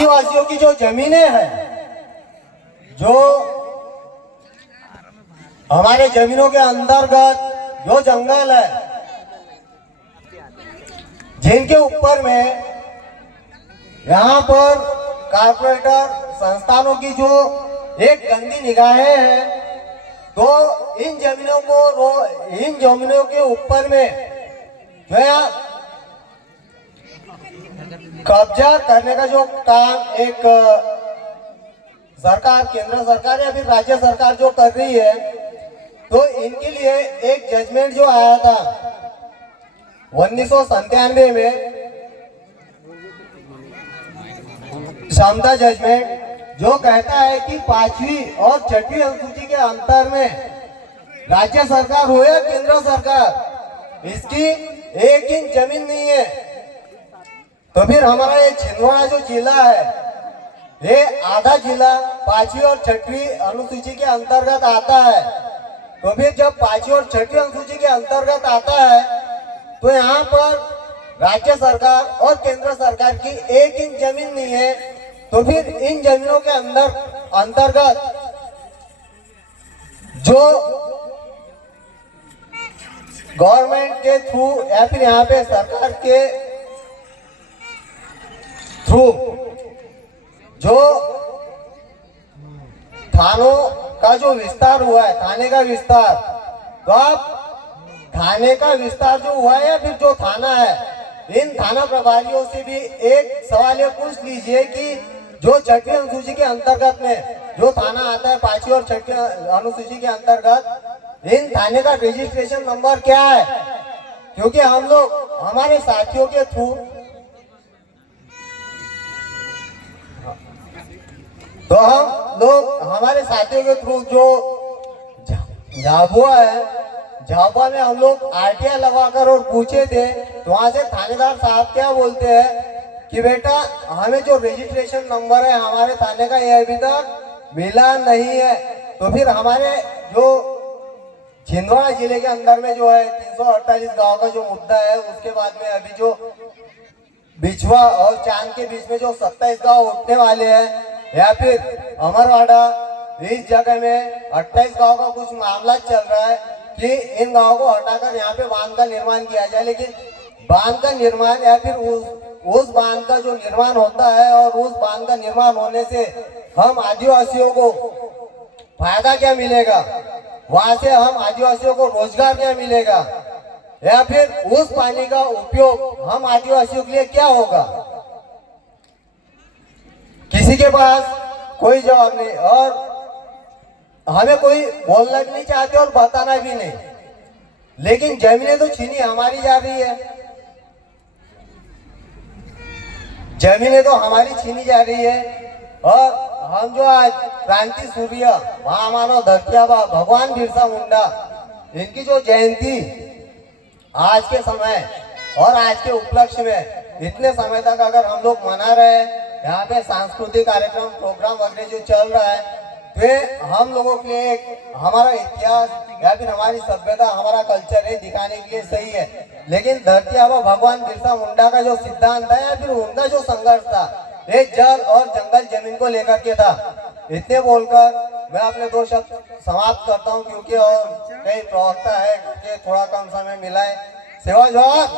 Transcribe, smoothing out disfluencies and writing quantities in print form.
आदिवासियों की जो जमीनें हैं, जो हमारे जमीनों के अंतर्गत जो जंगल है, जिनके ऊपर में यहाँ पर कारपोरेटर संस्थानों की जो एक गंदी निगाहें हैं, तो इन जमीनों के ऊपर में जो है कब्जा करने का जो काम एक सरकार, केंद्र सरकार या फिर राज्य सरकार जो कर रही है, तो इनके लिए एक जजमेंट जो आया था 1997 में, समता जजमेंट, जो कहता है कि 5वीं और 6वीं अनुसूची के अंतर में राज्य सरकार हो या केंद्र सरकार, इसकी 1 इंच जमीन नहीं है। तो फिर हमारा ये छिंदवाड़ा जो जिला है, ये आधा जिला 5वीं और 6वीं अनुसूची के अंतर्गत आता है। तो फिर जब 5वीं और 6वीं अनुसूची के अंतर्गत आता है, तो यहाँ पर राज्य सरकार और केंद्र सरकार की 1 इंच जमीन नहीं है। तो फिर इन जमीनों के अंतर्गत जो गवर्नमेंट के थ्रू या फिर यहाँ पे सरकार के थ्रू जो थानों का जो विस्तार हुआ है, थाने का विस्तार, तो आप थाने का विस्तार जो हुआ है या फिर जो थाना है, इन थाना प्रभारियों से भी एक सवाल ये पूछ लीजिए कि जो 6वीं अनुसूची के अंतर्गत में जो थाना आता है 5वीं और 6वीं अनुसूची के अंतर्गत, इन थाने का रजिस्ट्रेशन नंबर क्या है? क्योंकि हम लोग हमारे साथियों के थ्रू हमारे साथियों के थ्रू जो झाबुआ है, झाबुआ में हम लोग आरटीआई लगाकर और पूछे थे, तो वहां से थानेदार साहब क्या बोलते हैं कि बेटा हमें जो रजिस्ट्रेशन नंबर है हमारे थाने का, ये अभी तक मिला नहीं है। तो फिर हमारे जो छिंदवाड़ा जिले के अंदर में जो है 348 गांव का जो मुद्दा है, उसके बाद में अभी जो बिछवा और चांद के बीच में जो 27 गांव उठने वाले हैं, या फिर अमरवाड़ा, इस जगह में 28 गांव का कुछ मामला चल रहा है कि इन गांवों को हटाकर यहाँ पे बांध का निर्माण किया जाए। लेकिन बांध का निर्माण या फिर उस बांध का जो निर्माण होता है और उस बांध का निर्माण होने से हम आदिवासियों को फायदा क्या मिलेगा, वहां से हम आदिवासियों को रोजगार क्या मिलेगा, या फिर उस पानी का उपयोग हम आदिवासियों के लिए क्या होगा, किसी के पास कोई जवाब नहीं। और हमें कोई बोलना भी नहीं चाहते और बताना भी नहीं, लेकिन जमीनें तो छीनी हमारी जा रही है, जमीनें तो हमारी छीनी जा रही है। और हम जो आज क्रांति सूर्य महामानव धरती आबा भगवान बिरसा मुंडा, इनकी जो जयंती आज के समय और आज के उपलक्ष्य में इतने समय तक अगर हम लोग मना रहे हैं, यहाँ पे सांस्कृतिक कार्यक्रम प्रोग्राम वगैरह जो चल रहा है, तो हम लोगों के लिए हमारा इतिहास या फिर हमारी सभ्यता, हमारा कल्चर है दिखाने के लिए सही है। लेकिन धरती आबा भगवान बिरसा मुंडा का जो सिद्धांत है या फिर उनका जो संघर्ष था, ये जल और जंगल जमीन को लेकर के था। इतने बोलकर मैं अपने 2 शब्द समाप्त करता हूँ, क्योंकि और कई प्रवक्ता है कि थोड़ा कम समय मिला है। सेवा जवाब।